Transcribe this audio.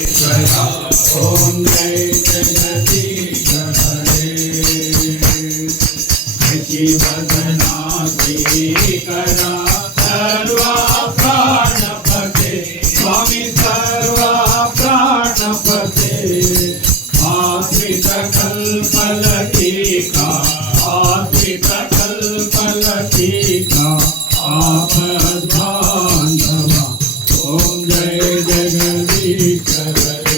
ओम जय जगदीश हरे शिवदना श्रीकरा सर्वा प्राणपते स्वामी सर्वा प्राणपते आश्रित कल्पलतिका आश्रित कल्पलतिका आपद्बान्धवा ओम जय जगदीश हरे।